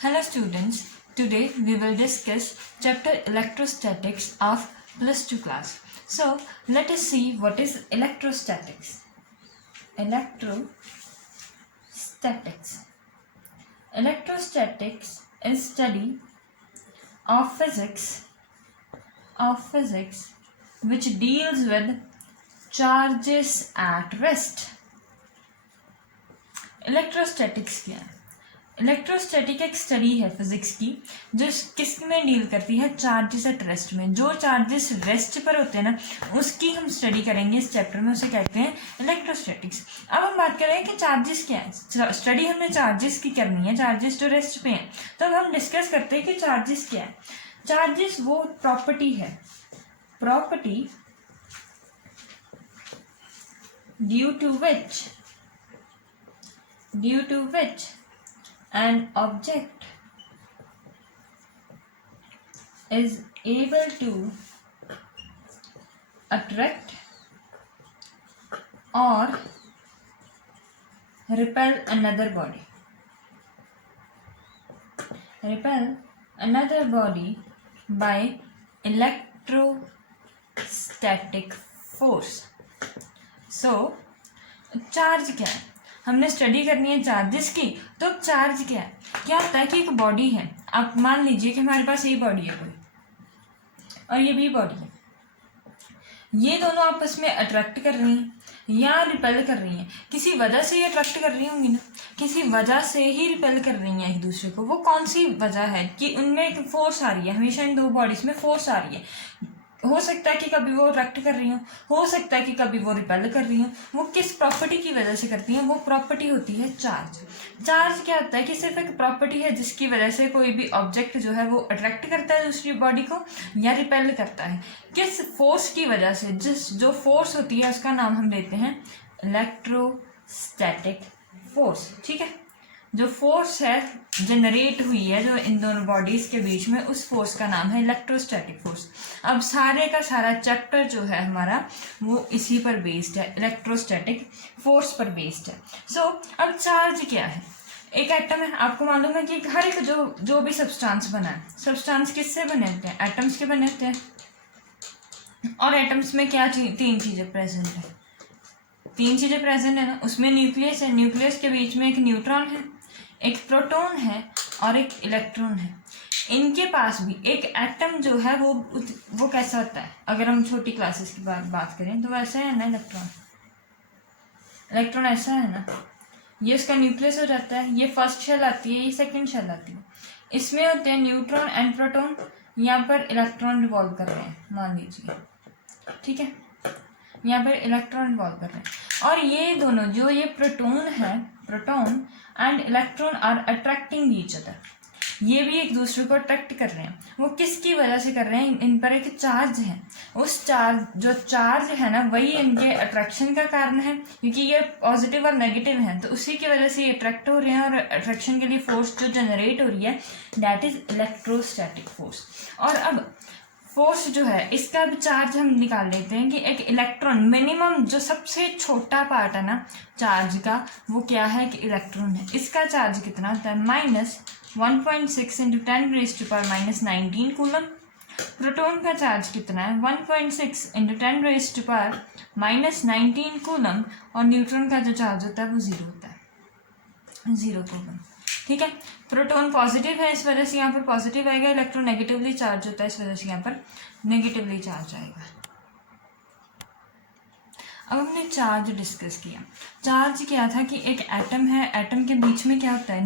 Hello students, today we will discuss chapter electrostatics of plus 2 class. So let us see what is electrostatics. Electrostatics is study of physics which deals with charges at rest. Electrostatics क्या है? Electrostatic एक study है physics की जो किस में deal करती है, चार्जेस एट रेस्ट में। जो चार्जेस रेस्ट पर होते हैं ना, उसकी हम स्टडी करेंगे इस चैप्टर में, उसे कहते हैं इलेक्ट्रोस्टैटिक्स। अब हम बात करें कि चार्जेस क्या है। स्टडी हमने चार्जेस की करनी है, चार्जेस जो रेस्ट पे हैं, तो अब हम डिस्कस करते हैं कि चार्जेस क्या है। चार्जेस वो प्रॉपर्टी है, property due to which an object is able to attract or repel another body by electrostatic force. So charge क्या है, हमने स्टडी करनी है चार्जेस की। तो चार्ज क्या है, क्या होता है कि एक बॉडी है, आप मान लीजिए कि हमारे पास ये बॉडी है कोई और ये भी बॉडी है, ये दोनों आपस में अट्रैक्ट कर रही हैं या रिपेल कर रही हैं। किसी वजह से ये अट्रैक्ट कर रही होंगी ना, किसी वजह से ही रिपेल कर रही हैं एक दूसरे को। वो कौन सी वजह है कि उनमें एक फोर्स आ रही है, हमेशा इन दो बॉडीज में फोर्स आ रही है। हो सकता है कि कभी वो अट्रैक्ट कर रही हो सकता है कि कभी वो रिपेल कर रही हो। वो किस प्रॉपर्टी की वजह से करती हैं? वो प्रॉपर्टी होती है चार्ज। चार्ज क्या होता है कि सिर्फ एक प्रॉपर्टी है जिसकी वजह से कोई भी ऑब्जेक्ट जो है वो अट्रैक्ट करता है दूसरी बॉडी को या रिपेल करता है। किस फोर्स की वजह से? जो फोर्स होती है उसका नाम हम देते हैं इलेक्ट्रोस्टैटिक फोर्स। ठीक है, जो फोर्स है जनरेट हुई है जो इन दोनों बॉडीज के बीच में, उस फोर्स का नाम है इलेक्ट्रोस्टैटिक फोर्स। अब सारे का सारा चैप्टर जो है हमारा वो इसी पर बेस्ड है, इलेक्ट्रोस्टैटिक फोर्स पर बेस्ड है। सो अब चार्ज क्या है? एक एटम है, आपको मालूम है कि हर एक जो भी सब्सटेंस बना है, सब्सटेंस किससे बने होते हैं? एटम्स के बने होते हैं। और एटम्स में क्या तीन चीजें प्रेजेंट है, ना। उसमें न्यूक्लियस है, न्यूक्लियस के बीच में एक न्यूट्रॉन है, एक प्रोटॉन है और एक इलेक्ट्रॉन है। इनके पास भी एक एटम जो है वो कैसा होता है? अगर हम छोटी क्लासेस की बात करें तो वैसा है ना, इलेक्ट्रॉन ऐसा है ना, ये उसका न्यूक्लियस हो जाता है, ये फर्स्ट शेल आती है, ये सेकंड शेल आती है। इसमें होते हैं न्यूट्रॉन एंड प्रोटॉन, यहाँ पर इलेक्ट्रॉन रिवॉल्व कर रहे हैं मान लीजिए, ठीक है, यहाँ पर इलेक्ट्रॉन रिवॉल्व कर रहे हैं। और ये दोनों जो ये proton and electron are attracting each other, ये भी एक दूसरे को अट्रैक्ट कर रहे हैं। वो किसकी वजह से कर रहे हैं? इन पर एक चार्ज है, उस चार्ज है ना, वही इनके अट्रैक्शन का कारण है, क्योंकि ये पॉजिटिव और नेगेटिव है, तो उसी की वजह से ये अट्रैक्ट हो रहे हैं। और अट्रैक्शन के लिए फोर्स जो जनरेट हो रही है दैट इज इलेक्ट्रोस्टैटिक फोर्स। और अब फोर्स जो है इसका भी चार्ज हम निकाल लेते हैं कि एक इलेक्ट्रॉन, मिनिमम जो सबसे छोटा पार्ट है ना चार्ज का, वो क्या है कि इलेक्ट्रॉन है। इसका चार्ज कितना होता है? -1.6 × 10⁻⁻19 कूलम। प्रोटॉन का चार्ज कितना है? 1.6 × 10⁻⁻19 कूलम। और न्यूट्रॉन का जो चार्ज होता है वो 0 होता है, 0 कूलम। ठीक है, प्रोटॉन पॉजिटिव है, इस वजह से यहाँ पर पॉजिटिव आएगा। इलेक्ट्रॉन नेगेटिवली चार्ज होता है, इस वजह से यहाँ पर नेगेटिवली चार्ज आएगा। अब हमने चार्ज डिस्कस किया। चार्ज क्या था कि एक एटम है, एटम के बीच में क्या होता है?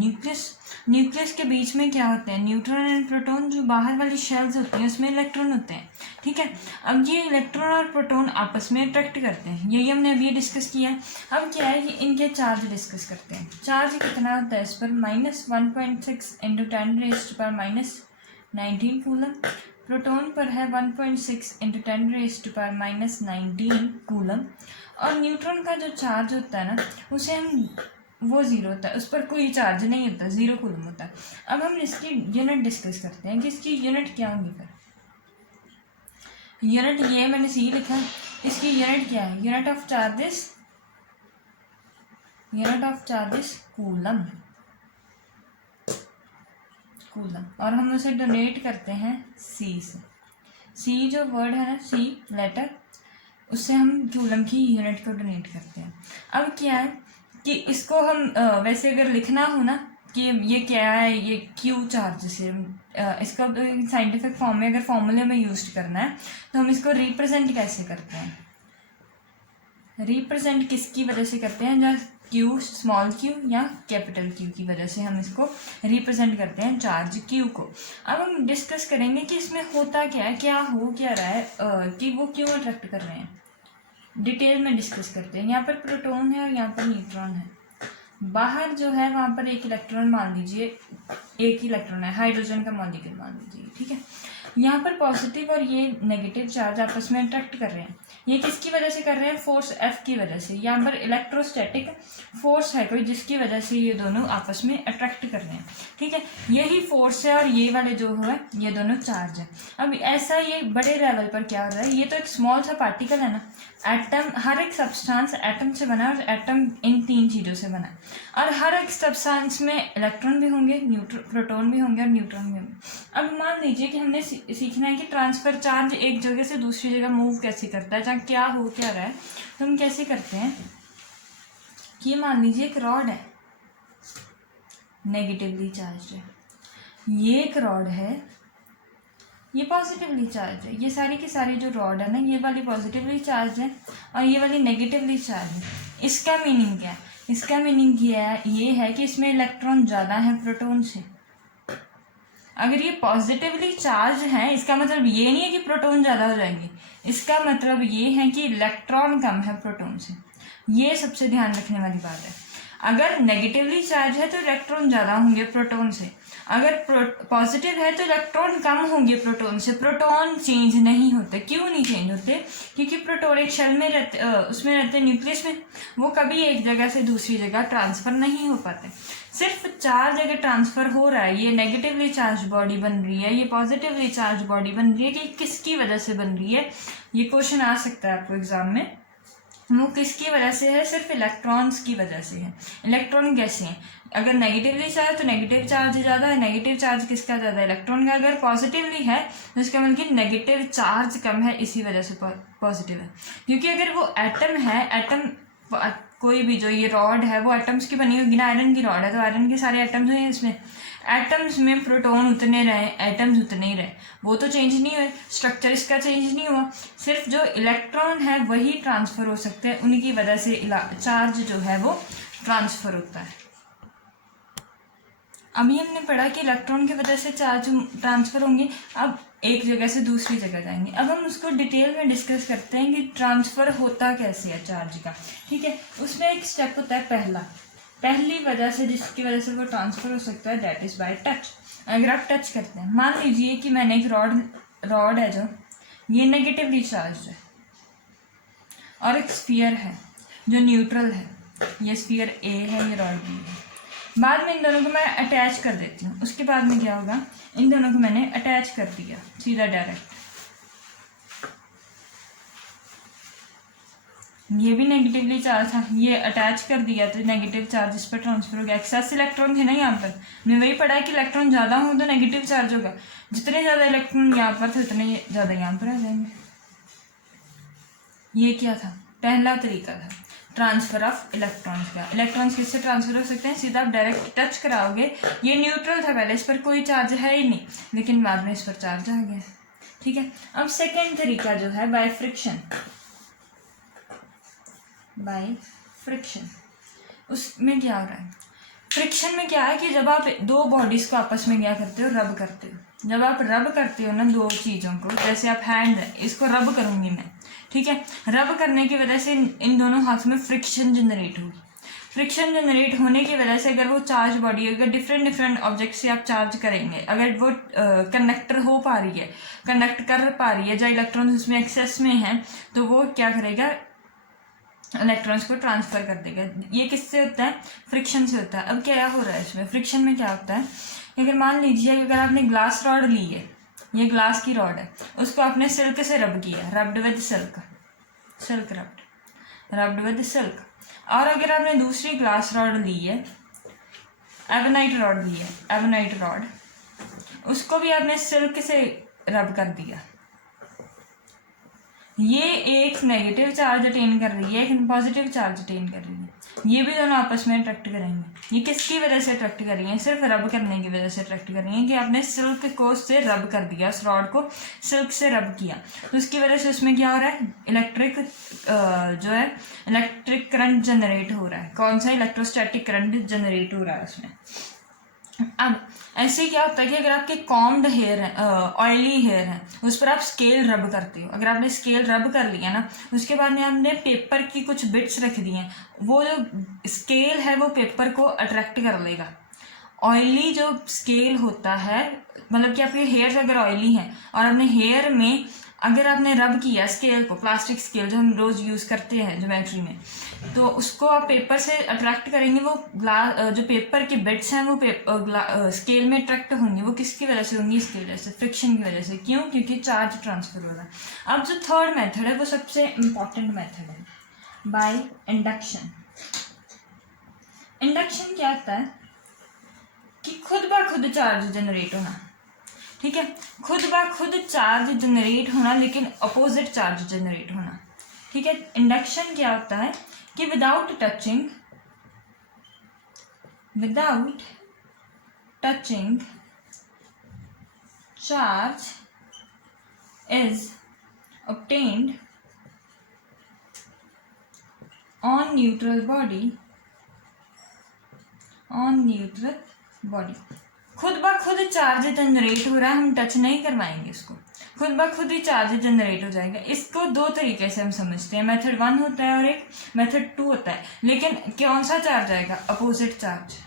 न्यूक्लियस के बीच में क्या होते हैं? Neutron and proton. जो बाहर वाली शेल्स होती हैं उसमें इलेक्ट्रॉन होते हैं, ठीक है। अब ये इलेक्ट्रॉन और प्रोटॉन आपस में अट्रैक्ट करते हैं, यही हमने अभी डिस्कस किया है। अब क्या है कि इनके चार्ज डिस्कस करते हैं। चार्ज कितना होता है इस पर? -1.6 × 10⁻⁻19 कूलम। प्रोटॉन पर है 1.6 × 10⁻⁻19 कूलम। और न्यूट्रॉन का जो चार्ज होता है ना, उसे हम वो 0 होता है, उस पर कोई चार्ज नहीं होता, 0 कूलम होता है। अब हम इसकी यूनिट डिस्कस करते हैं कि इसकी यूनिट क्या होगी। फिर यूनिट ये मैंने सी लिखा, इसकी यूनिट क्या है? Unit of charges coulomb. Coulomb, और हम उसे डोनेट करते हैं सी से। सी जो वर्ड है ना, सी लेटर, उससे हम कूलम की यूनिट को डोनेट करते हैं। अब क्या है कि इसको हम वैसे अगर लिखना हो ना कि ये क्या है, ये क्यू चार्ज से, इसका साइंटिफिक फॉर्म में अगर फॉर्मूले में यूज करना है तो हम इसको रिप्रेजेंट कैसे करते हैं, रिप्रेजेंट किसकी वजह से करते हैं, जहाँ क्यू स्मॉल क्यू या कैपिटल क्यू की वजह से हम इसको रिप्रेजेंट करते हैं चार्ज क्यू को। अब हम डिस्कस करेंगे कि इसमें होता क्या है, क्या हो क्या रहा है, कि वो क्यों अट्रैक्ट कर रहे हैं, डिटेल में डिस्कस करते हैं। यहाँ पर प्रोटॉन है और यहाँ पर न्यूट्रॉन है। बाहर जो है वहाँ पर एक इलेक्ट्रॉन मान लीजिए, एक इलेक्ट्रॉन है, हाइड्रोजन का मॉलिक्यूल मान लीजिए, ठीक है। यहाँ पर पॉजिटिव और ये नेगेटिव चार्ज आपस में अट्रैक्ट कर रहे हैं। ये किसकी वजह से कर रहे हैं, फोर्स एफ की वजह से। यहाँ पर इलेक्ट्रोस्टैटिक फोर्स है कोई जिसकी वजह से ये दोनों आपस में अट्रैक्ट कर रहे हैं, ठीक है। यही फोर्स है और ये वाले जो है ये दोनों चार्ज है। अब ऐसा ये बड़े लेवल पर क्या हो रहा है, ये तो एक स्मॉल सा पार्टिकल है ना, एटम, हर एक सब्सटेंस एटम से बना है और एटम इन 3 चीज़ों से बना है, और हर एक सब्सटेंस में इलेक्ट्रॉन भी होंगे, प्रोटॉन भी होंगे और न्यूट्रॉन भी होंगे। अब मान लीजिए कि हमने सीखना है कि ट्रांसफर चार्ज एक जगह से दूसरी जगह मूव कैसे करता है, जहाँ क्या हो क्या रहा है, तो हम कैसे करते हैं कि मान लीजिए एक रॉड है, नेगेटिवली चार्ज है, ये एक रॉड है, ये पॉजिटिवली चार्ज है। ये सारी की सारी जो रॉड है ना, ये वाली पॉजिटिवली चार्ज है और ये वाली नेगेटिवली चार्ज है। इसका मीनिंग क्या है, इसका मीनिंग ये है कि इसमें इलेक्ट्रॉन ज़्यादा है प्रोटॉन से। अगर ये पॉजिटिवली चार्ज है, इसका मतलब ये नहीं है कि प्रोटॉन ज़्यादा हो जाएंगे, इसका मतलब ये है कि इलेक्ट्रॉन कम है प्रोटॉन से। ये सबसे ध्यान रखने वाली बात है। अगर नेगेटिवली चार्ज है तो इलेक्ट्रॉन ज़्यादा होंगे प्रोटॉन से, अगर पॉजिटिव है तो इलेक्ट्रॉन कम होंगे प्रोटॉन से। प्रोटॉन चेंज नहीं होते। क्यों नहीं चेंज होते, क्योंकि प्रोटॉन एक शेल में रहते, उसमें रहते न्यूक्लियस में, वो कभी एक जगह से दूसरी जगह ट्रांसफ़र नहीं हो पाते। सिर्फ चार्ज अगर ट्रांसफ़र हो रहा है, ये नेगेटिवली चार्ज बॉडी बन रही है, ये पॉजिटिवली चार्ज बॉडी बन रही है, कि किसकी वजह से बन रही है, ये क्वेश्चन आ सकता है आपको एग्जाम में। वो किसकी वजह से है, सिर्फ इलेक्ट्रॉन्स की वजह से है। इलेक्ट्रॉन कैसे हैं, अगर नेगेटिवली चार्ज तो नेगेटिव चार्ज ज़्यादा है, नेगेटिव चार्ज किसका ज़्यादा है, इलेक्ट्रॉन का। अगर पॉजिटिवली है तो इसका मतलब कि नेगेटिव चार्ज कम है, इसी वजह से पॉजिटिव है। क्योंकि अगर वो एटम है, एटम कोई भी जो ये रॉड है वो एटम्स की बनी होगी ना, आयरन की रॉड है तो आयरन के सारे एटम्स हैं इसमें। एटम्स में प्रोटॉन उतने रहे, एटम्स उतने ही रहे, वो तो चेंज नहीं हुए, स्ट्रक्चर इसका चेंज नहीं हुआ। सिर्फ जो इलेक्ट्रॉन है वही ट्रांसफ़र हो सकते हैं, उनकी वजह से चार्ज जो है वो ट्रांसफ़र होता है। अभी हमने पढ़ा कि इलेक्ट्रॉन की वजह से चार्ज ट्रांसफ़र होंगे, अब एक जगह से दूसरी जगह जाएंगे। अब हम उसको डिटेल में डिस्कस करते हैं कि ट्रांसफ़र होता कैसे है चार्ज का, ठीक है। उसमें एक स्टेप होता है पहली वजह से जिसकी वजह से वो ट्रांसफ़र हो सकता है, दैट इज़ बाय टच। अगर आप टच करते हैं, मान लीजिए कि मैंने एक रॉड है जो ये नेगेटिवली चार्ज है, और एक स्फीयर है जो न्यूट्रल है, ये स्फीयर ए है, ये रॉड बी है। बाद में इन दोनों को मैं अटैच कर देती हूँ। उसके बाद में क्या होगा, इन दोनों को मैंने अटैच कर दिया सीधा डायरेक्ट, ये भी नेगेटिवली चार्ज था, ये अटैच कर दिया तो नेगेटिव चार्ज इस पर ट्रांसफर हो गया। एक्सेस इलेक्ट्रॉन थे ना यहाँ पर, मैं वही पढ़ा है कि इलेक्ट्रॉन ज़्यादा हो तो नेगेटिव चार्ज होगा, जितने ज़्यादा इलेक्ट्रॉन यहाँ पर थे उतने ज़्यादा यहाँ पर आ जाएंगे। ये क्या था, पहला तरीका था ट्रांसफ़र ऑफ इलेक्ट्रॉन्स का। इलेक्ट्रॉन्स किससे ट्रांसफ़र हो सकते हैं, सीधा आप डायरेक्ट टच कराओगे। ये न्यूट्रल था पहले, इस पर कोई चार्ज है ही नहीं, लेकिन बाद में इस पर चार्ज आ गया, ठीक है। अब सेकेंड तरीका जो है बाय फ्रिक्शन, बाय फ्रिक्शन। उसमें क्या हो रहा है, फ्रिक्शन में क्या है कि जब आप दो बॉडीज़ को आपस में क्या करते हो, रब करते हो। जब आप रब करते हो ना दो चीज़ों को, जैसे आप हैंड, इसको रब करूँगी मैं, ठीक है। रब करने की वजह से इन दोनों हाथ में फ्रिक्शन जनरेट होगी। फ्रिक्शन जनरेट होने की वजह से अगर वो चार्ज बॉडी, अगर डिफरेंट ऑब्जेक्ट से आप चार्ज करेंगे, अगर वो कंडक्टर हो पा रही है, कंडक्ट कर पा रही है, जो इलेक्ट्रॉन्स उसमें एक्सेस में हैं, तो वो क्या करेगा, इलेक्ट्रॉन्स को ट्रांसफ़र कर देगा। ये किससे होता है, फ्रिक्शन से होता है। अब क्या हो रहा है इसमें, फ्रिक्शन में क्या होता है, अगर मान लीजिए अगर आपने ग्लास रॉड ली है, ये ग्लास की रॉड है, उसको आपने सिल्क से रब किया, rubbed with silk, silk rubbed with silk. और अगर आपने दूसरी ग्लास रॉड ली है, एवनाइट रॉड ली है, एवनाइट रॉड, उसको भी आपने सिल्क से रब कर दिया। ये एक नेगेटिव चार्ज अटेन कर रही है, एक पॉजिटिव चार्ज अटेन कर रही है। ये भी दोनों आपस में अट्रैक्ट करेंगे। ये किसकी वजह से अट्रैक्ट कर रही हैं? सिर्फ रब करने की वजह से अट्रैक्ट कर रही हैं कि आपने सिल्क को उससे रब कर दिया, उस रॉड को सिल्क से रब किया, तो उसकी वजह से उसमें क्या हो रहा है? इलेक्ट्रिक करंट जनरेट हो रहा है। कौन सा? इलेक्ट्रोस्टैटिक करंट जनरेट हो रहा है उसमें। अब ऐसे क्या होता है कि अगर आपके कॉम्ड हेयर है, ऑयली हेयर है, उस पर आप स्केल रब करते हो। अगर आपने स्केल रब कर लिया ना, उसके बाद में आपने पेपर की कुछ बिट्स रख दी हैं, वो जो स्केल है वो पेपर को अट्रैक्ट कर लेगा। ऑयली जो स्केल होता है, मतलब कि आपके हेयर अगर ऑयली हैं और आपने हेयर में अगर आपने रब किया स्केल को, प्लास्टिक स्केल जो हम रोज यूज़ करते हैं ज्योमेट्री में, तो उसको आप पेपर से अट्रैक्ट करेंगे। वो जो पेपर के बिट्स हैं वो स्केल में अट्रैक्ट होंगे। वो किसकी वजह से होंगी? इसकी वजह से, फ्रिक्शन की वजह से। क्यों? क्योंकि चार्ज ट्रांसफर हो रहा है। अब जो थर्ड मेथड है वो सबसे इम्पॉर्टेंट मेथड है, बाय इंडक्शन। इंडक्शन क्या होता है कि खुद ब खुद चार्ज जनरेट होना। ठीक है, खुद ब खुद चार्ज जनरेट होना, लेकिन अपोजिट चार्ज जनरेट होना। ठीक है, इंडक्शन क्या होता है कि without touching charge is obtained on neutral body खुद ब खुद चार्ज जनरेट हो रहा है, हम टच नहीं करवाएंगे इसको, खुद ब खुद ही चार्ज जनरेट हो जाएगा। इसको दो तरीके से हम समझते हैं, मेथड 1 होता है और एक मेथड 2 होता है। लेकिन कौन सा चार्ज आएगा? Opposite charge.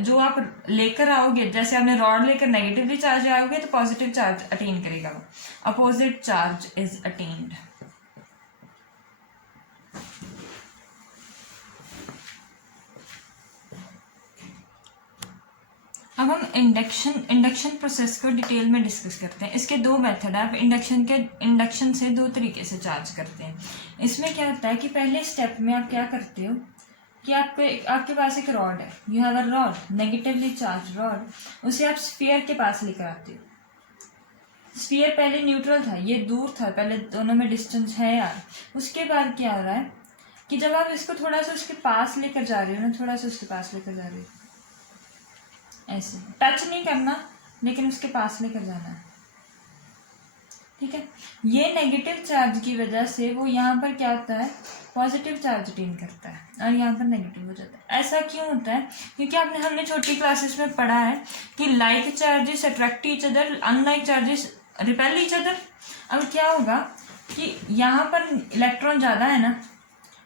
जो आप लेकर आओगे, जैसे आपने रॉड लेकर नेगेटिवली चार्ज आओगे तो पॉजिटिव चार्ज अटेन करेगा, वो अपोजिट चार्ज इज अटेन्ड। अब हम इंडक्शन प्रोसेस को डिटेल में डिस्कस करते हैं। इसके दो मेथड है। आप इंडक्शन से दो तरीके से चार्ज करते हैं। इसमें क्या होता है कि पहले स्टेप में आप क्या करते हो कि आपके पास एक रॉड है, you have a rod, negatively charge rod, उसे आप स्फीयर के पास लेकर आते हो। स्फीयर पहले न्यूट्रल था, ये दूर था, पहले दोनों में डिस्टेंस है यार। उसके बाद क्या हो रहा है कि जब आप इसको थोड़ा सा उसके पास लेकर जा रहे हो ना, थोड़ा सा उसके पास लेकर जा रहे हो, ऐसे टच नहीं करना लेकिन उसके पास लेकर जाना है। ठीक है, ये नेगेटिव चार्ज की वजह से वो यहाँ पर क्या होता है? पॉजिटिव चार्ज अटेन करता है और यहाँ पर नेगेटिव हो जाता है। ऐसा क्यों होता है? क्योंकि हमने छोटी क्लासेस में पढ़ा है कि like charges attract each other, unlike charges repel each other. अब क्या होगा कि यहाँ पर इलेक्ट्रॉन ज़्यादा है ना,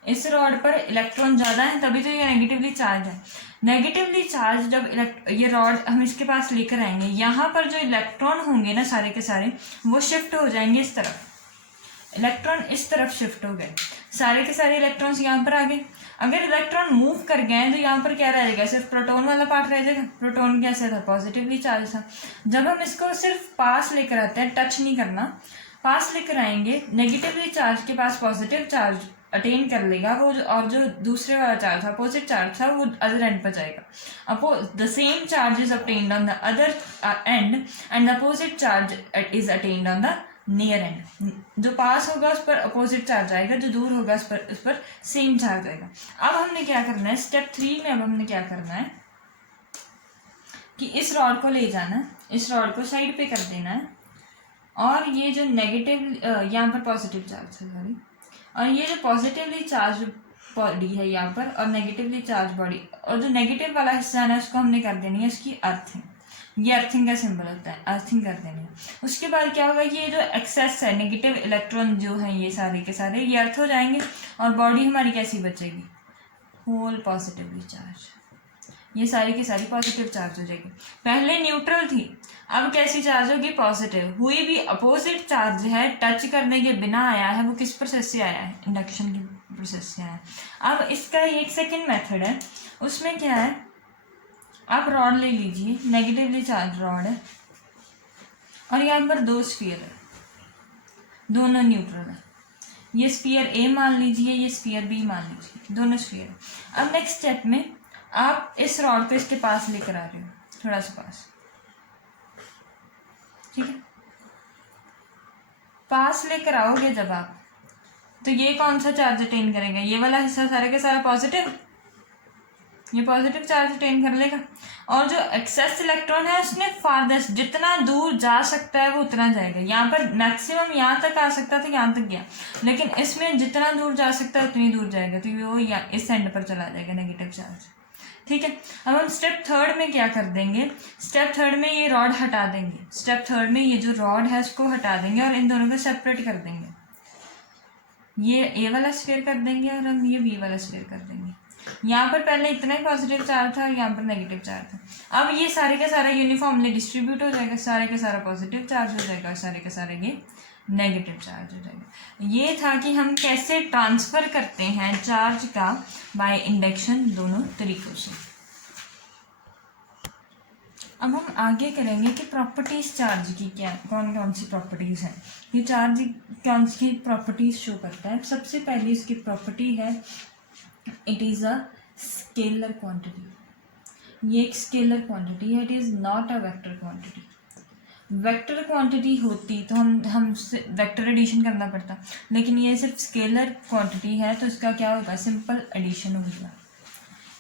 इस रॉड पर इलेक्ट्रॉन ज़्यादा है, तभी तो ये नेगेटिवली चार्ज है। नेगेटिवली चार्ज जब ये रॉड हम इसके पास लेकर आएंगे, यहाँ पर जो इलेक्ट्रॉन होंगे ना सारे के सारे, वो शिफ्ट हो जाएंगे इस तरफ। इलेक्ट्रॉन इस तरफ शिफ्ट हो गए, सारे के सारे इलेक्ट्रॉन्स यहाँ पर आ गए। अगर इलेक्ट्रॉन मूव कर गए हैं तो यहाँ पर क्या रह जाएगा? सिर्फ प्रोटॉन वाला पार्ट रह जाएगा। प्रोटॉन कैसे था? पॉजिटिवली चार्ज था। जब हम इसको सिर्फ पास लेकर आते हैं, टच नहीं करना, पास लेकर आएंगे, नेगेटिवली चार्ज के पास पॉजिटिव चार्ज अटेन कर लेगा वो, और जो दूसरे वाला चार्ज था, अपोजिट चार्ज था, वो अदर एंड पर जाएगा। The same charge is attend on the other and and the opposite charge is attend on the near and. जो पास होगा उस पर अपोजिट चार्ज आएगा, जो दूर होगा उस पर सेम चार्ज आएगा। अब हमने क्या करना है? स्टेप 3 में अब हमने क्या करना है कि इस रॉड को ले जाना है, इस रॉड को साइड पे कर देना है, और ये जो नेगेटिव यहाँ पर पॉजिटिव चार्ज है, सॉरी, और ये जो पॉजिटिवली चार्ज बॉडी है यहाँ पर और नेगेटिवली चार्ज बॉडी, और जो नेगेटिव वाला हिस्सा है ना, उसको हमने कर देनी है इसकी अर्थिंग। ये अर्थिंग का सिंबल होता है, अर्थिंग कर देनी है। उसके बाद क्या होगा कि ये जो एक्सेस है, नेगेटिव इलेक्ट्रॉन जो है ये सारे के सारे, ये अर्थ हो जाएंगे और बॉडी हमारी कैसी बचेगी? Whole positively charge. ये सारी की सारी पॉजिटिव चार्ज हो जाएगी। पहले न्यूट्रल थी, अब कैसी चार्ज होगी? पॉजिटिव। हुई भी अपोजिट चार्ज है, टच करने के बिना आया है। वो किस प्रोसेस से आया है? इंडक्शन की प्रोसेस से आया है। अब इसका एक सेकेंड मेथड है, उसमें क्या है? आप रॉड ले लीजिए, नेगेटिवली चार्ज रॉड है, और यहाँ पर दो स्फीयर है, दोनों न्यूट्रल है। ये स्फीयर ए मान लीजिए, ये स्फीयर बी मान लीजिए, दोनों स्फीयर है। अब नेक्स्ट स्टेप में आप इस रॉड को इसके पास लेकर आ रहे हो, थोड़ा सा पास, ठीक है, पास लेकर आओगे जब आप, तो ये कौन सा चार्ज अटेन करेगा, ये वाला हिस्सा सारे के सारा पॉजिटिव, ये पॉजिटिव चार्ज अटेन कर लेगा। और जो एक्सेस इलेक्ट्रॉन है उसने फारदेस्ट जितना दूर जा सकता है वो उतना जाएगा। यहाँ पर मैक्सिमम यहाँ तक आ सकता था, यहाँ तक गया, लेकिन इसमें जितना दूर जा सकता है उतनी दूर जाएगा, तो वो इस एंड पर चला जाएगा नेगेटिव चार्ज। ठीक है, अब हम स्टेप थर्ड में क्या कर देंगे, स्टेप थर्ड में ये रॉड हटा देंगे, स्टेप थर्ड में ये जो रॉड है उसको हटा देंगे और इन दोनों को सेपरेट कर देंगे। ये ए वाला स्फीयर कर देंगे और हम ये बी वाला स्फीयर कर देंगे। यहाँ पर पहले इतना ही पॉजिटिव चार्ज था और यहाँ पर नेगेटिव चार्ज था। अब ये सारे का सारा यूनिफॉर्मली डिस्ट्रीब्यूट हो जाएगा, सारे का सारा पॉजिटिव चार्ज हो जाएगा और सारे का सारे ये नेगेटिव चार्ज हो जाएगा। ये था कि हम कैसे ट्रांसफ़र करते हैं चार्ज का बाय इंडक्शन दोनों तरीक़ों से। अब हम आगे करेंगे कि प्रॉपर्टीज़ चार्ज की क्या कौन कौन सी प्रॉपर्टीज़ हैं, ये चार्ज कौन सी प्रॉपर्टीज़ शो करता है। सबसे पहली इसकी प्रॉपर्टी है it is a scalar quantity. ये एक स्केलर क्वांटिटी है, it is not a vector quantity. Vector quantity होती तो हम वेक्टर एडिशन करना पड़ता, लेकिन ये सिर्फ स्केलर क्वांटिटी है तो इसका क्या होगा, सिंपल एडिशन होगा।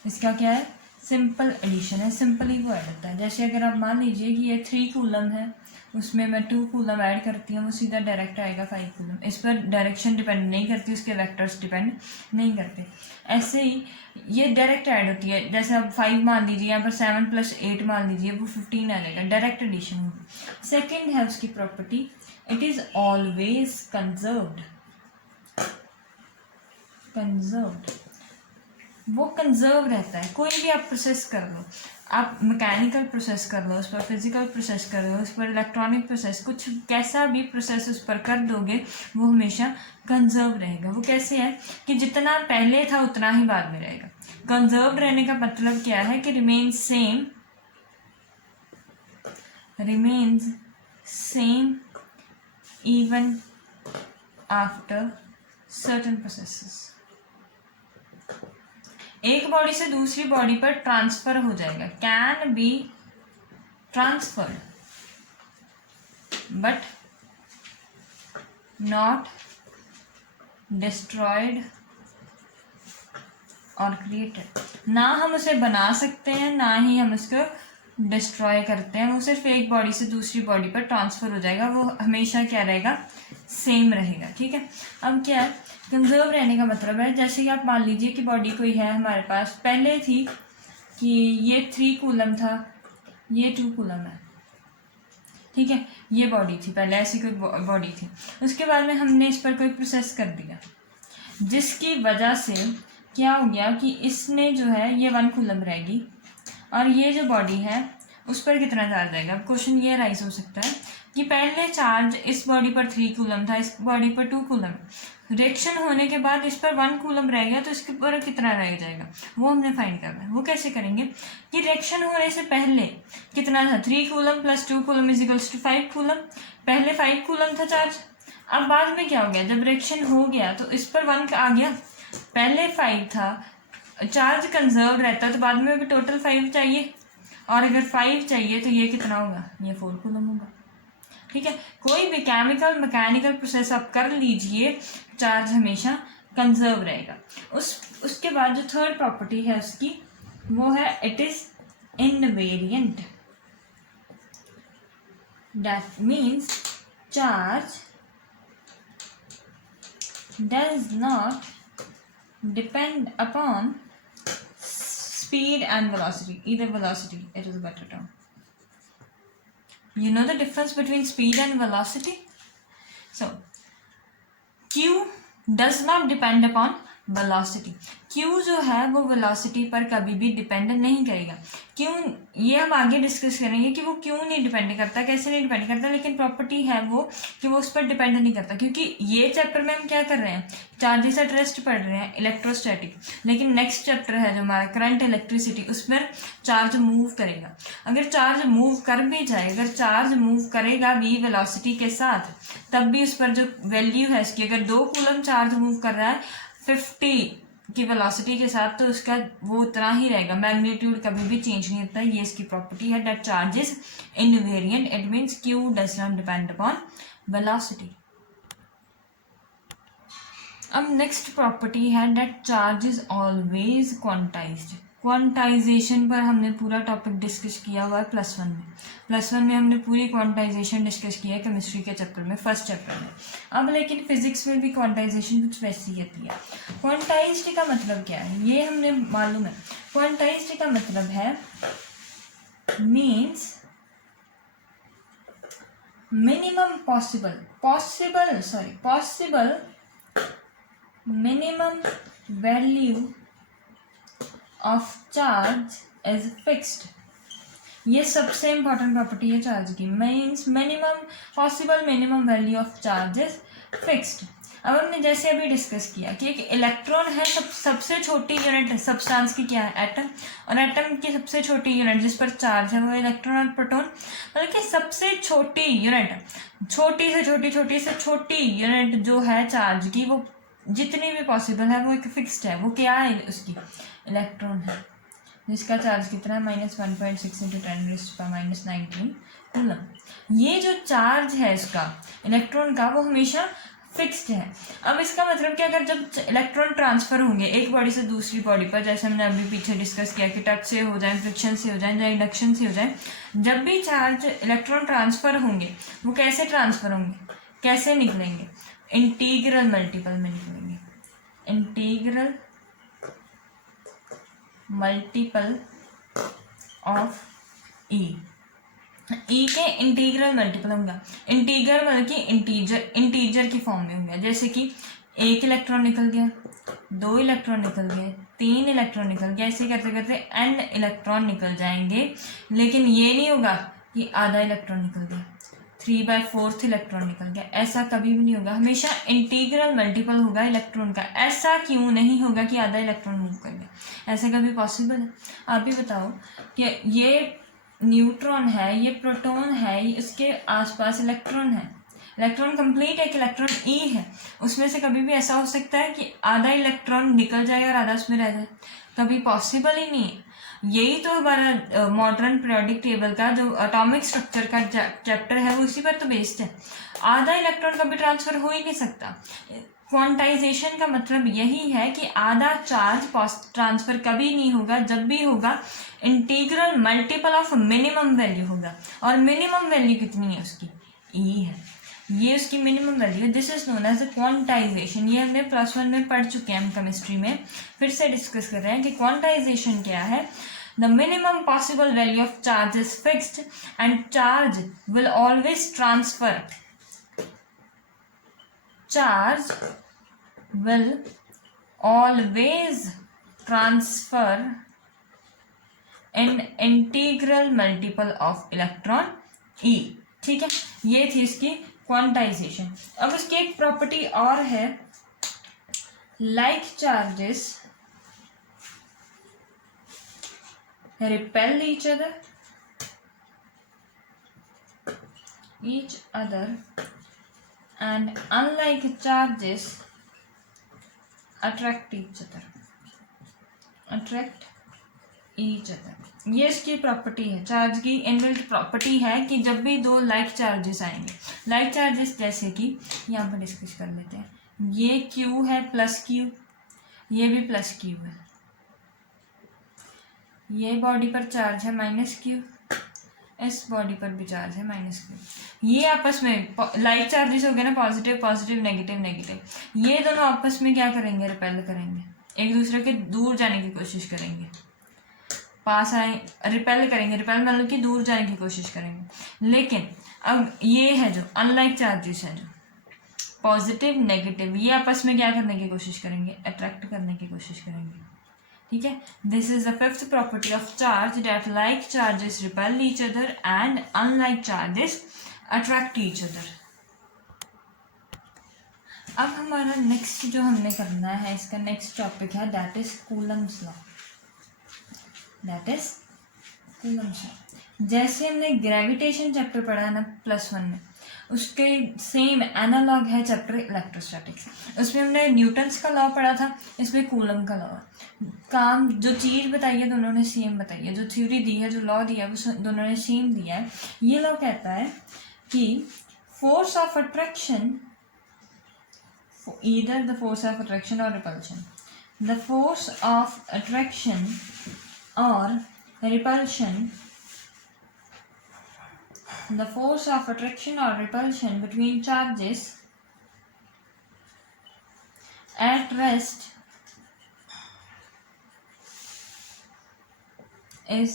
इसका क्या है, सिंपल एडिशन है, सिंपल ही वो ऐड होता है। जैसे अगर आप मान लीजिए कि ये 3 कूलम है, उसमें मैं 2 कूलम ऐड करती हूँ, वो सीधा डायरेक्ट आएगा 5 कूलम। इस पर डायरेक्शन डिपेंड नहीं करती, उसके वेक्टर्स डिपेंड नहीं करते। ऐसे ही ये डायरेक्ट ऐड होती है, जैसे अब 5 मान लीजिए, यहाँ पर 7 + 8 मान लीजिए, वो 15 आएगा, डायरेक्ट एडिशन होगी। सेकेंड है उसकी property it is always conserved. Conserved, वो कंजर्व रहता है। कोई भी आप प्रोसेस कर लो, आप मैकेनिकल प्रोसेस कर लो, उस पर फिजिकल प्रोसेस कर लो, उस पर इलेक्ट्रॉनिक प्रोसेस, कुछ कैसा भी प्रोसेस उस पर कर दोगे वो हमेशा कंजर्व रहेगा। वो कैसे है कि जितना पहले था उतना ही बाद में रहेगा। कंजर्व रहने का मतलब क्या है कि remains same even after certain processes. एक बॉडी से दूसरी बॉडी पर ट्रांसफर हो जाएगा, can be transferred but not destroyed और क्रिएटेड। ना हम उसे बना सकते हैं ना ही हम उसको डिस्ट्रॉय करते हैं, वो सिर्फ एक बॉडी से दूसरी बॉडी पर ट्रांसफर हो जाएगा, वो हमेशा क्या रहेगा, सेम रहेगा। ठीक है, अब क्या है कंजर्व रहने का मतलब है, जैसे कि आप मान लीजिए कि बॉडी कोई है हमारे पास, पहले थी कि ये 3 कूलम था, ये 2 कूलम है। ठीक है, ये बॉडी थी पहले, ऐसी कोई बॉडी थी। उसके बाद में हमने इस पर कोई प्रोसेस कर दिया, जिसकी वजह से क्या हो गया कि इसने जो है ये 1 कूलम रहेगी और ये जो बॉडी है उस पर कितना चार्ज आएगा। अब क्वेश्चन ये राइज हो सकता है कि पहले चार्ज इस बॉडी पर 3 कूलम था, इस बॉडी पर 2 कूलम, रिएक्शन होने के बाद इस पर 1 कूलम रह गया, तो इसके ऊपर कितना रह जाएगा वो हमने फाइंड करना है। वो कैसे करेंगे कि रिएक्शन होने से पहले कितना था, 3 कूलम + 2 कूलम = 5 कूलम। पहले 5 कूलम था चार्ज, अब बाद में क्या हो गया, जब रिएक्शन हो गया तो इस पर 1 आ गया, पहले 5 था, चार्ज कंजर्व रहता तो बाद में भी टोटल 5 चाहिए, और अगर 5 चाहिए तो ये कितना होगा, ये 4 कूलम होगा। ठीक है, कोई भी केमिकल मैकेनिकल प्रोसेस आप कर लीजिए, चार्ज हमेशा कंजर्व रहेगा। उसके बाद जो थर्ड प्रॉपर्टी है उसकी वो है it is invariant. That means charge does not depend upon speed and velocity, either velocity, it is a better term. You know the difference between speed and velocity? So Q does not depend upon velocity. Q जो है वो velocity पर कभी भी depend नहीं करेगा। क्यों, ये हम आगे डिस्कस करेंगे कि वो क्यों नहीं डिपेंड करता, कैसे नहीं डिपेंड करता, लेकिन प्रॉपर्टी है वो कि वो उस पर डिपेंड नहीं करता। क्योंकि ये चैप्टर में हम क्या कर रहे हैं, चार्जेस एट रेस्ट पढ़ रहे हैं, इलेक्ट्रोस्टैटिक, लेकिन नेक्स्ट चैप्टर है जो हमारा करंट इलेक्ट्रिसिटी, उस पर चार्ज मूव करेगा। अगर चार्ज मूव कर भी जाए, अगर चार्ज मूव करेगा v वेलोसिटी के साथ, तब भी उस पर जो वैल्यू है इसकी, अगर 2 कूलम चार्ज मूव कर रहा है 50 की वेलोसिटी के साथ, तो उसका वो उतना ही रहेगा, मैग्नीट्यूड कभी भी चेंज नहीं होता। ये इसकी प्रॉपर्टी है। That charge is invariant, it means Q does not depend upon velocity. अब नेक्स्ट प्रॉपर्टी है that charge is always quantized. Quantization पर हमने पूरा टॉपिक डिस्कस किया हुआ है +1 में। +1 में हमने पूरी क्वांटाइजेशन डिस्कस किया है केमिस्ट्री के चैप्टर में, फर्स्ट चैप्टर में। अब लेकिन फिजिक्स में भी क्वांटाइजेशन कुछ वैसी ही होती है। क्वांटाइज्ड का मतलब क्या है ये हमने मालूम है। क्वांटाइज्ड का मतलब है means minimum possible minimum value of charge is fixed। ये सबसे इंपॉर्टेंट प्रॉपर्टी है चार्ज की। Means possible minimum value of charge is fixed. अब हमने जैसे अभी डिस्कस किया कि एक इलेक्ट्रॉन है, सबसे छोटी यूनिट सब्सटेंस की क्या है, एटम। और एटम की सबसे छोटी यूनिट जिस पर चार्ज है वो इलेक्ट्रॉन और प्रोटॉन। मतलब कि सबसे छोटी यूनिट, छोटी से छोटी यूनिट जो है चार्ज की, वो जितनी भी पॉसिबल है वो एक फिक्स्ड है। वो क्या है, उसकी इलेक्ट्रॉन है, जिसका चार्ज कितना है -1.6 × 10⁻⁹ कूलम। ये जो चार्ज है इसका इलेक्ट्रॉन का, वो हमेशा फिक्स्ड है। अब इसका मतलब क्या, अगर जब इलेक्ट्रॉन ट्रांसफर होंगे एक बॉडी से दूसरी बॉडी पर, जैसे हमने अभी पीछे डिस्कस किया कि टच से हो जाए, फ्रिक्शन से हो जाए या इंडक्शन से हो जाए, जब भी चार्ज इलेक्ट्रॉन ट्रांसफर होंगे वो कैसे ट्रांसफर होंगे, कैसे निकलेंगे, इंटीग्रल मल्टीपल में निकलेंगे। इंटीग्रल मल्टीपल ऑफ ई के इंटीग्रल मल्टीपल होगा। इंटीग्रल मतलब कि इंटीजर की फॉर्म में होगा। जैसे कि 1 इलेक्ट्रॉन निकल गया, 2 इलेक्ट्रॉन निकल गए, 3 इलेक्ट्रॉन निकल गया, ऐसे करते करते n इलेक्ट्रॉन निकल जाएंगे। लेकिन ये नहीं होगा कि आधा इलेक्ट्रॉन निकल गया, 3/4 इलेक्ट्रॉन निकल गया, ऐसा कभी भी नहीं होगा। हमेशा इंटीग्रल मल्टीपल होगा इलेक्ट्रॉन का। ऐसा क्यों नहीं होगा कि आधा इलेक्ट्रॉन मूव कर गया, ऐसा कभी पॉसिबल है? आप भी बताओ कि ये न्यूट्रॉन है, ये प्रोटॉन है, इसके आसपास इलेक्ट्रॉन है, इलेक्ट्रॉन कंप्लीट एक इलेक्ट्रॉन ई है, उसमें से कभी भी ऐसा हो सकता है कि आधा इलेक्ट्रॉन निकल जाए और आधा उसमें रह जाए? कभी पॉसिबल ही नहीं है। यही तो हमारा मॉडर्न पीरियोडिक टेबल का जो एटॉमिक स्ट्रक्चर का चैप्टर है वो इसी पर तो बेस्ड है। आधा इलेक्ट्रॉन कभी ट्रांसफर हो ही नहीं सकता। क्वांटाइजेशन का मतलब यही है कि आधा चार्ज ट्रांसफर कभी नहीं होगा, जब भी होगा integral multiple of minimum value होगा। और मिनिमम वैल्यू कितनी है उसकी, ई है, ये उसकी मिनिमम वैल्यू है। This is known as quantization. ये हमने +1 में पढ़ चुके हैं हम केमिस्ट्री में, फिर से डिस्कस कर रहे हैं कि क्वांटाइजेशन क्या है। The minimum possible value of charge is fixed and charge will always transfer. Charge will always transfer in integral multiple of electron E। ठीक है, ये थी इसकी क्वांटाइजेशन। अब उसकी एक प्रॉपर्टी और है, like charges repel each other and unlike charges attract each other। ये इसकी प्रॉपर्टी है, चार्ज की इनबिल्ट प्रॉपर्टी है कि जब भी दो लाइक चार्जेस आएंगे, लाइक चार्जेस जैसे कि यहाँ पर डिस्कस कर लेते हैं, ये Q है +Q, ये भी +Q है, ये बॉडी पर चार्ज है -Q, इस बॉडी पर भी चार्ज है -Q। ये आपस में लाइक चार्जेस हो गए ना, पॉजिटिव पॉजिटिव नेगेटिव नेगेटिव, ये दोनों आपस में क्या करेंगे, रिपेल करेंगे, एक दूसरे के दूर जाने की कोशिश करेंगे, पास आए रिपेल करेंगे, रिपेल मतलब कि दूर जाने की कोशिश करेंगे। लेकिन अब ये है जो अनलाइक चार्जेस है, जो पॉजिटिव नेगेटिव, ये आपस में क्या करने की कोशिश करेंगे, अट्रैक्ट करने की कोशिश करेंगे। ठीक है, this is the 5th property of charge, that like charges repel each other and unlike charges attract each other. अब हमारा नेक्स्ट जो हमने करना है, इसका नेक्स्ट टॉपिक है that is Coulomb's law. That is Coulomb's law. जैसे हमने ग्रेविटेशन चैप्टर पढ़ा है ना +1 में, उसके सेम एनालॉग है चैप्टर इलेक्ट्रोस्टैटिक्स। उसमें हमने न्यूटन्स का लॉ पढ़ा था, इसमें कूलम का लॉ है। काम जो चीज़ बताई है दोनों ने सेम बताई है, जो थ्योरी दी है, जो लॉ दिया है वो दोनों ने सेम दिया है। ये लॉ कहता है कि force of attraction, either the force of attraction or repulsion, the force of attraction or repulsion, the force of attraction or repulsion between charges at rest is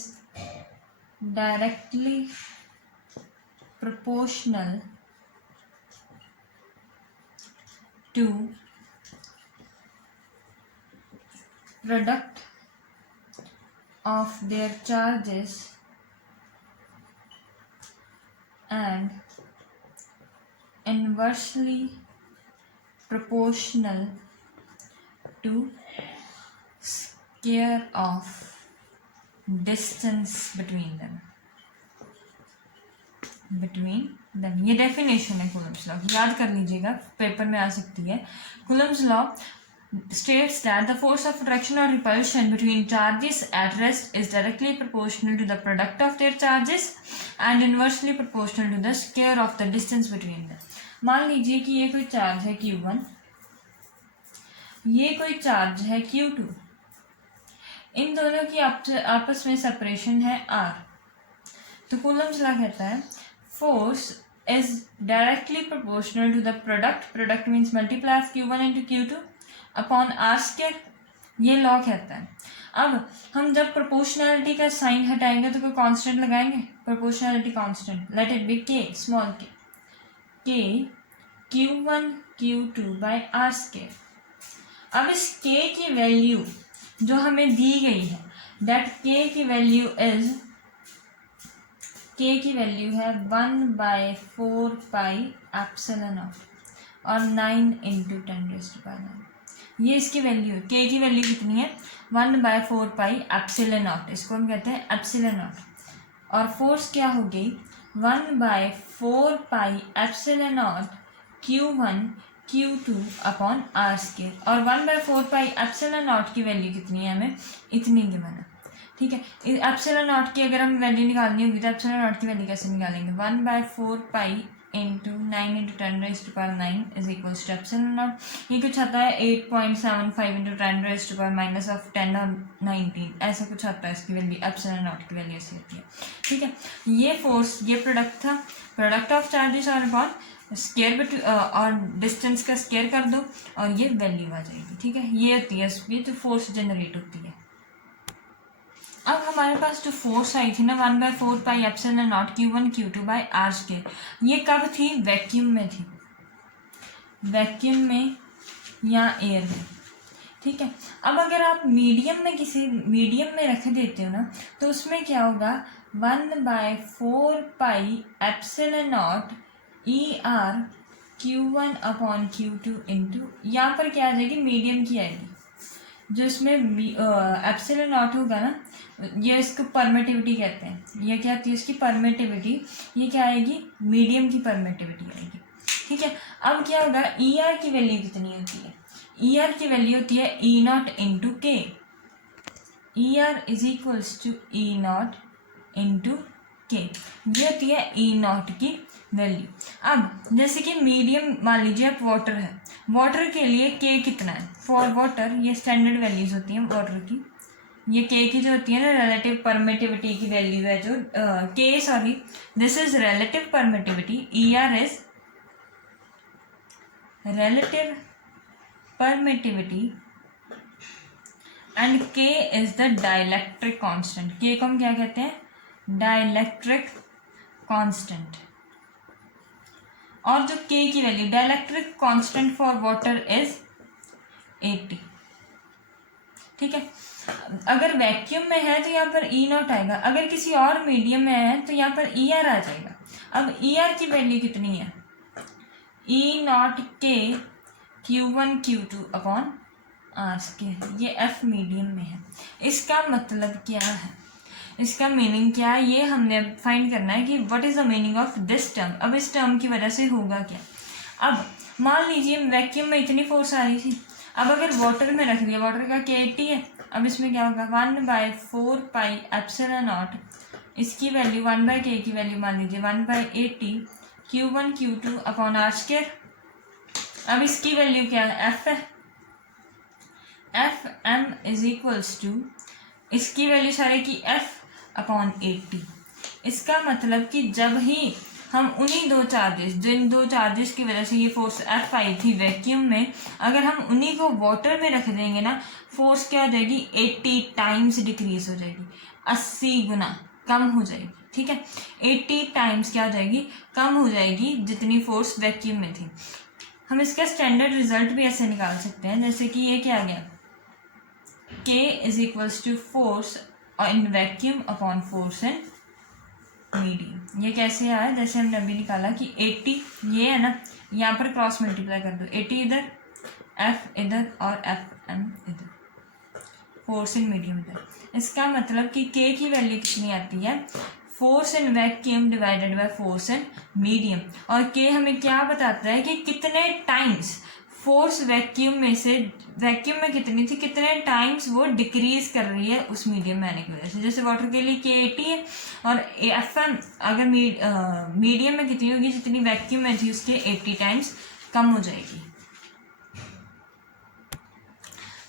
directly proportional to product of their charges and inversely proportional to square of distance between them. ये definition है Coulomb's law, याद कर लीजिएगा, paper में आ सकती है। Coulomb's law states that the force of attraction or repulsion between charges at rest is directly proportional to the product of their charges and inversely proportional to the square of the distance between them. मान लीजिए कि ये कोई charge है Q1, ये कोई charge है Q2, इन दोनों की आपस में सेपरेशन है R। तो कूलम्स लॉ कहता है force is directly proportional to the product means multiply of Q1 into Q2 upon R square, ये लॉ कहता है। अब हम जब प्रोपोर्शनैलिटी का साइन हटाएंगे तो कोई कांस्टेंट लगाएंगे, proportionality constant, let it be के, स्मॉल के Q1 Q2 by R square. अब इस के की वैल्यू जो हमें दी गई है, दैट के की वैल्यू इज, के की वैल्यू है 1/4 पाई एप्सिलॉन नॉट और 9 × 10⁻⁹। ये इसकी वैल्यू है, के की वैल्यू कितनी है 1/4 पाई एप्सिलॉन नॉट, इसको हम कहते हैं एप्सिलॉन नॉट। और फोर्स क्या हो गई 1/4 pi epsilon naught Q1 Q2 upon R square. और 1/4 पाई एप्सिलॉन नॉट की वैल्यू कितनी है, हमें इतनी गिवन है। ठीक है, एप्सिलॉन नॉट की अगर हमें वैल्यू निकालनी होगी तो एप्सिलॉन नॉट की वैल्यू कैसे निकालेंगे, 1/4 pi into 9 × 10⁻⁹ is equals to epsilon naught. ये कुछ आता है 8.75 × 10⁻⁻⁻10 और 19, ऐसा कुछ आता है इसकी वैल्यू, एप्सिलॉन नॉट की वैल्यू ऐसी होती है। ठीक है, ये फोर्स, ये प्रोडक्ट था, प्रोडक्ट ऑफ चार्जेस और अपॉन स्क्वायर और डिस्टेंस का स्क्वायर कर दो और ये वैल्यू आ जाएगी। ठीक है, ये होती है इसमें जो फोर्स जनरेट होती है। अब हमारे पास जो फोर्स आई थी ना 1/4 pi epsilon naught Q1 Q2 by R square, ये कब थी, वैक्यूम में थी, वैक्यूम में या एयर में। ठीक है, अब अगर आप मीडियम में, किसी मीडियम में रख देते हो ना तो उसमें क्या होगा 1/4 pi epsilon not ER Q1 upon Q2 into, यहाँ पर क्या आ जाएगी, मीडियम की आएगी, जो इसमें एप्सिलॉन नॉट होगा ना, ये इसको परमिटिविटी कहते हैं, ये क्या आती है इसकी परमिटिविटी, ये क्या आएगी, मीडियम की परमिटिविटी आएगी। ठीक है, अब क्या होगा, ER की वैल्यू कितनी होती है, ER की वैल्यू होती है E0 इंटू के, ER is equals to E0 into के, ये होती है E0 की वैल्यू। अब जैसे कि मीडियम मान लीजिए आप वाटर है, वाटर के लिए के कितना है, फॉर वाटर ये स्टैंडर्ड वैल्यूज होती हैं वाटर की, ये के की जो होती है ना रिलेटिव परमिटिविटी की वैल्यू है, जो के sorry this is relative permittivity, ER is relative permittivity and के इज द डाइलेक्ट्रिक कांस्टेंट। के को हम क्या कहते हैं, डाइलेक्ट्रिक कांस्टेंट। और जो के की value, dielectric constant for water is 80। ठीक है, अगर वैक्यूम में है तो यहाँ पर E0 आएगा, अगर किसी और मीडियम में है तो यहाँ पर ER आ जाएगा। अब ER की वैल्यू कितनी है, E0 के Q1 Q2 upon R square, ये F मीडियम में है। इसका मतलब क्या है, इसका मीनिंग क्या है ये हमने फाइंड करना है कि what is the meaning of this term. अब इस टर्म की वजह से होगा क्या। अब मान लीजिए वैक्यूम में इतनी फोर्स आ रही थी, अब अगर वाटर में रख दिया, वाटर का के है, अब इसमें क्या होगा 1/4 पाई एप्सिलॉन नॉट, इसकी वैल्यू 1/k की वैल्यू मान लीजिए 1/80 Q1 Q2 upon are square. अब इसकी वैल्यू क्या है F है, F M is equals to, इसकी वैल्यू सारे की F अपॉन 80। इसका मतलब कि जब ही हम उन्हीं दो चार्जेस, जिन दो चार्जेस की वजह से ये फोर्स F आई थी वैक्यूम में, अगर हम उन्हीं को वाटर में रख देंगे ना, फोर्स क्या हो जाएगी 80 टाइम्स डिक्रीज हो जाएगी, 80 गुना कम हो जाएगी। ठीक है, 80 टाइम्स क्या हो जाएगी, कम हो जाएगी जितनी फोर्स वैक्यूम में थी। हम इसका स्टैंडर्ड रिजल्ट भी ऐसे निकाल सकते हैं, जैसे कि ये क्या आ गया K is equals to force in vacuum upon force in medium. ये कैसे आया, जैसे हमने अभी निकाला कि 80 ये है ना, यहाँ पर क्रॉस मल्टीप्लाई कर दो, 80 इधर, F इधर और FM इधर, फोर्स इन मीडियम इधर। इसका मतलब कि K की वैल्यू कितनी आती है, force in vacuum divided by force in medium. और K हमें क्या बताता है कि कितने टाइम्स फोर्स वैक्यूम में से, वैक्यूम में कितनी थी, कितने टाइम्स वो डिक्रीज कर रही है उस मीडियम में आने की वजह से। जैसे वाटर के लिए K 80 है और FM अगर मीडियम में कितनी होगी, जितनी वैक्यूम में थी उसके 80 टाइम्स कम हो जाएगी।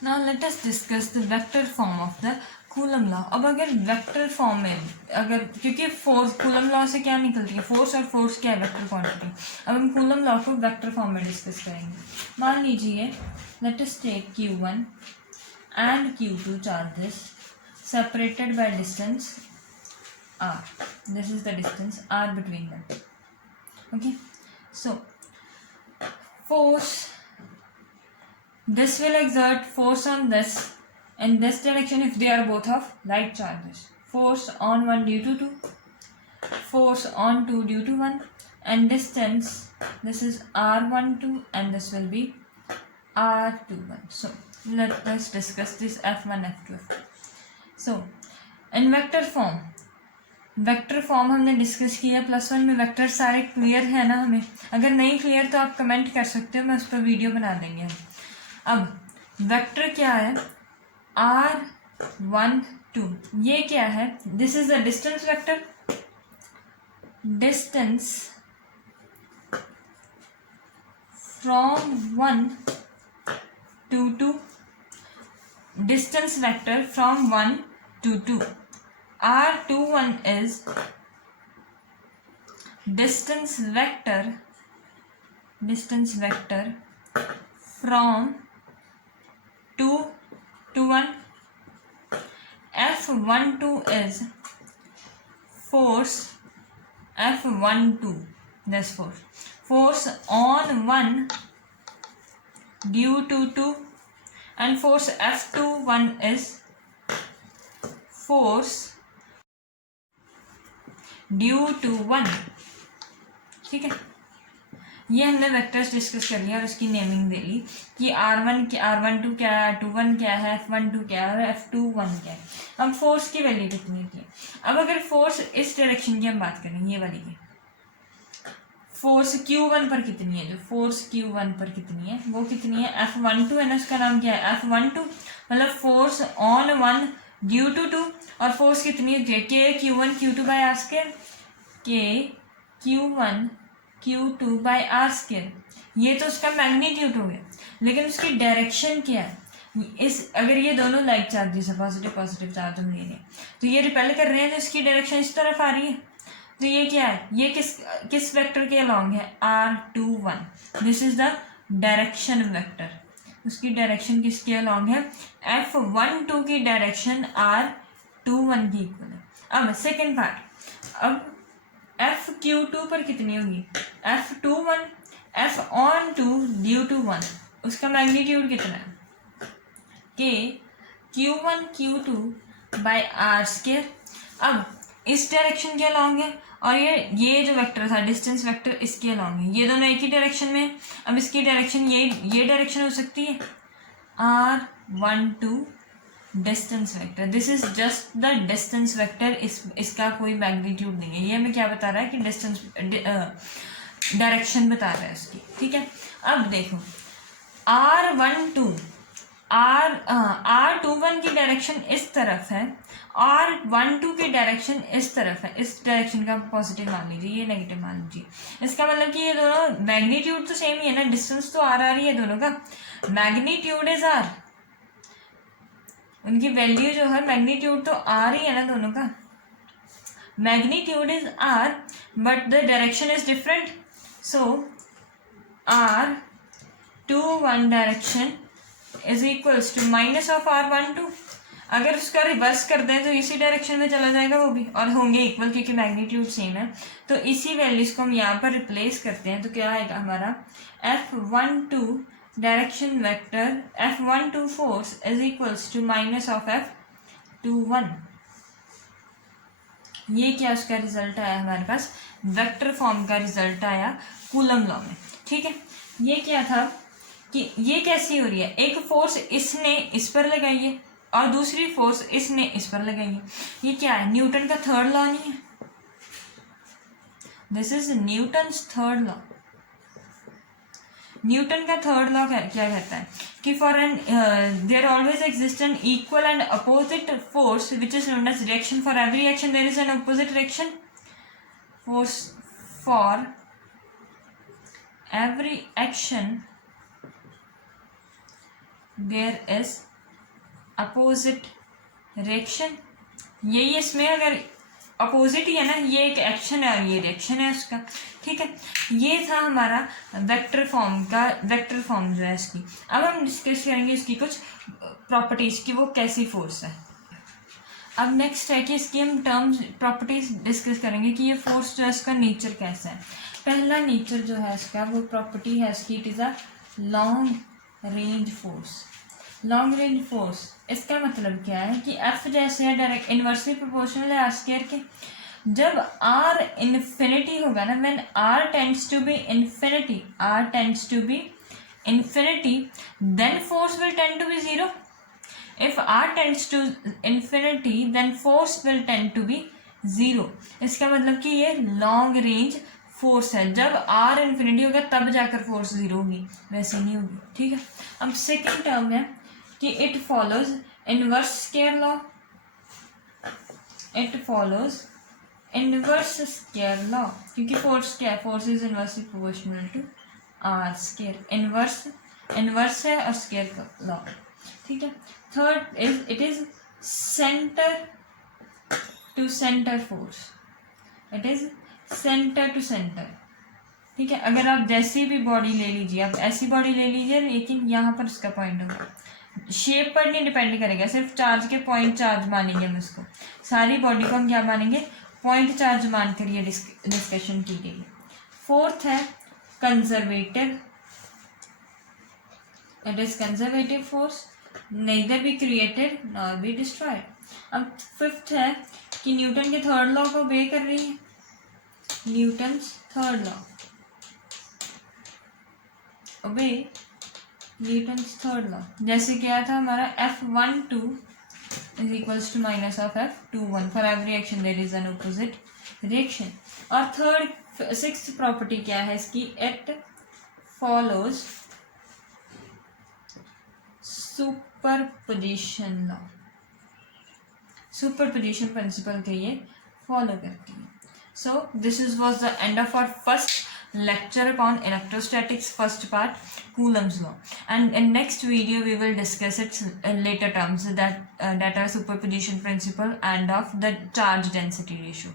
Now let us discuss the vector form of the coulomb law. अब अगर वेक्टर फॉर्म में, अगर क्योंकि फोर्स कूलम लॉ से क्या निकलती है, फोर्स, और फोर्स क्या है वेक्टर क्वांटिटी। अब हम कूलम लॉ को वेक्टर फॉर्म में डिस्कस करेंगे। मान लीजिए let us take Q1 and Q2 charges separated by distance r. This is the distance r between them. Okay, so force, this will exert force on this in this direction if they are both of like charges. Force on 1 due to 2, force on 2 due to 1, and distance, this is r12 and this will be r21. So let us discuss this F1 F2 F2. So in vector form, vector form हमने discuss किया, +1 में vector सारे clear है ना हमें। अगर नहीं clear तो आप कमेंट कर सकते हो, मैं उस पर वीडियो बना देंगे हम। अब वेक्टर क्या है, r12, ये क्या है, this is the distance vector, distance from 1 to 2, distance vector from 1 to 2। r21 is distance vector from 2 to 1. F12 is force F12, this force on 1 due to 2, and force F21 is force due to 1। ठीक है, ये हमने vectors discuss कर लिया और उसकी naming दे ली कि r1 क्या, r12 क्या है, r21 क्या है, f12 क्या है और f21 क्या है। अब फोर्स की वैल्यू कितनी थी। अब अगर फोर्स इस डायरेक्शन की हम बात करें, ये वाली की फोर्स Q1 पर कितनी है, जो फोर्स Q1 पर कितनी है वो कितनी है, F12 है ना, उसका नाम क्या है F12, मतलब फोर्स ऑन 1 ड्यू टू 2, और फोर्स कितनी होती है K Q1 Q2 by R square, K Q1 Q2 by R square. ये तो उसका मैग्नीट्यूड हो गया, लेकिन उसकी डायरेक्शन क्या है, इस अगर ये दोनों लाइक चार्जेस है, पॉजिटिव पॉजिटिव चार्ज हम ले रहे हैं तो ये रिपेल कर रहे हैं, तो इसकी डायरेक्शन इस तरफ आ रही है। तो ये क्या है, ये किस वेक्टर के अलॉन्ग है, r21, this is the direction vector. उसकी डायरेक्शन किसके अलॉन्ग है, F12 की डायरेक्शन r21 की इक्वल है। अब सेकेंड पार्ट, अब F Q2 पर कितनी होगी, F21 F12 ड्यू टू 1, उसका मैग्नीट्यूड कितना है K Q1 Q2 by R square. अब इस डायरेक्शन के अलॉन्ग है और ये जो वेक्टर था डिस्टेंस वेक्टर इसके अलॉन्ग है, ये दोनों एक ही डायरेक्शन में है। अब इसकी डायरेक्शन ये डायरेक्शन हो सकती है r12 distance vector, this is just the distance vector, इसका कोई मैग्नीट्यूड नहीं है। ये हमें क्या बता रहा है कि डिस्टेंस डायरेक्शन बता रहा है इसकी, ठीक है। अब देखो R12 की डायरेक्शन इस तरफ है, R12 की डायरेक्शन इस तरफ है, इस डायरेक्शन का पॉजिटिव मान लीजिए, ये नेगेटिव मान लीजिए। इसका मतलब कि ये दोनों मैग्नीट्यूड तो सेम ही है ना, डिस्टेंस तो R ही है दोनों का, मैग्नीट्यूड इज R, उनकी वैल्यू जो है मैग्नीट्यूड तो R ही है ना दोनों का, magnitude is R but the direction is different, so R21 direction is equals to minus of R12। अगर उसका रिवर्स कर दें तो इसी डायरेक्शन में चला जाएगा वो भी, और होंगे इक्वल क्योंकि मैग्नीट्यूड सेम है। तो इसी वैल्यूज को हम यहाँ पर रिप्लेस करते हैं, तो क्या आएगा हमारा F12 direction vector F12 force is equals to minus of F21। ये क्या उसका रिजल्ट आया हमारे पास, वेक्टर फॉर्म का रिजल्ट आया कूलम लॉ में, ठीक है। ये क्या था कि ये कैसी हो रही है, एक फोर्स इसने इस पर लगाई है और दूसरी फोर्स इसने इस पर लगाई है। ये क्या है, न्यूटन का थर्ड लॉ नहीं है, this is Newton's third law. Newton का थर्ड लॉ क्या कहता है कि for an there always exist an equal and opposite force which is known as reaction, for every action there is an opposite reaction, force for every action there is opposite reaction। यही इसमें अगर opposite ही है ना, ये एक action है और ये रिएक्शन है उसका, ठीक है। ये था हमारा वेक्टर फॉर्म का, वेक्टर फॉर्म जो है इसकी। अब हम डिस्कस करेंगे इसकी कुछ प्रॉपर्टीज की, वो कैसी फोर्स है। अब नेक्स्ट है कि इसकी हम टर्म्स प्रॉपर्टीज डिस्कस करेंगे कि ये फोर्स जो है इसका नेचर कैसा है। पहला नेचर जो है इसका, वो प्रॉपर्टी है इसकी, it is a long range force. Long range force इसका मतलब क्या है कि F जैसे है डायरेक्ट इन्वर्सली प्रोपोर्शनल है R स्क्वायर के। जब R इन्फिनिटी होगा ना, when R tends to be infinity, R tends to be infinity, then force will tend to be zero. If R tends to infinity, then force will tend to be zero। इसका मतलब कि ये long range force है, जब R infinity होगा तब जाकर force zero होगी, वैसे नहीं होगी, ठीक है। अब सेकेंड टर्म है कि it follows inverse square law, it follows inverse square law, क्योंकि फोर्स क्या है, force is inversely proportional to R square, inverse है और स्क्वायर का लॉ, ठीक है। Third is it is centre to centre force, it is centre to centre, ठीक है। अगर आप जैसी भी बॉडी ले लीजिए, आप ऐसी बॉडी ले लीजिए, लेकिन यहाँ पर उसका पॉइंट होगा, शेप पर नहीं डिपेंड करेगा, सिर्फ चार्ज के पॉइंट चार्ज मानेंगे हम इसको, सारी बॉडी को हम क्या मानेंगे, पॉइंट चार्ज मानकर ये डिस्कशन की गई। फोर्थ है conservative, it is conservative force, neither be created nor be destroyed। अब फिफ्थ है कि न्यूटन के थर्ड लॉ को ओबे कर रही है, Newton's third law, obey Newton's third law. जैसे क्या था हमारा F12 is equals to minus of F21, for every action there is an opposite reaction. और थर्ड सिक्स्थ प्रॉपर्टी क्या है इसकी, it follows superposition law, superposition principle के ये फॉलो करती है। So this is was the end of our first lecture upon electrostatics first part, Coulomb's law, and in next video we will discuss its later terms that are superposition principle and of the charge density ratio.